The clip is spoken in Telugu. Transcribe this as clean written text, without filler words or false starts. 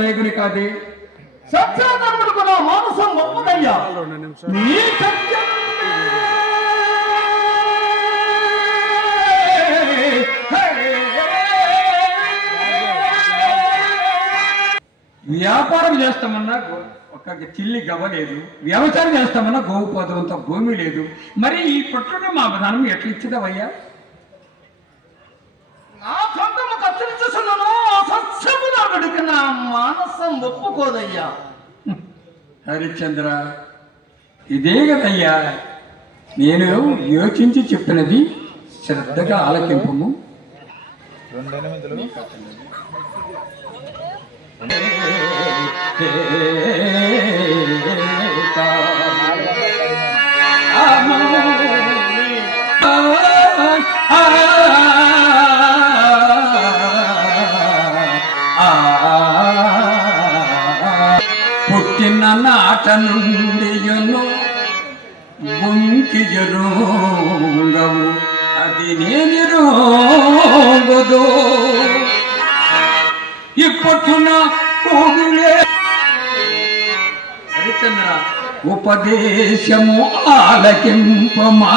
కాదే సత్యాధర్ముడుకు నా మానసం ఒప్పుదయ్యా. నీ సత్యం వ్యాపారం చేస్తామన్నా ఒక చిల్లి గవ్వ లేదు, వ్యవసాయం చేస్తామన్నా గోవు పదవంత భూమి లేదు. మరి ఈ పుట్టుని మా విధానం ఎట్లా ఇచ్చిదవయ్యా? నా సొంతము కత్తిరించున్నాను సత్యమునడుకు నా మానసం ఒప్పుకోదయ్యా. హరిశ్చంద్ర, ఇదే కదయ్యా నేను యోచించి చెప్పినది, శ్రద్ధగా ఆలకింపము. పుట్టిన నాట నుండి బుంకి జరుగవు అది నేనిరోగదు. ఇప్పటిన కోగులే హరిచంద్ర ఉపదేశము ఆలకింపమా.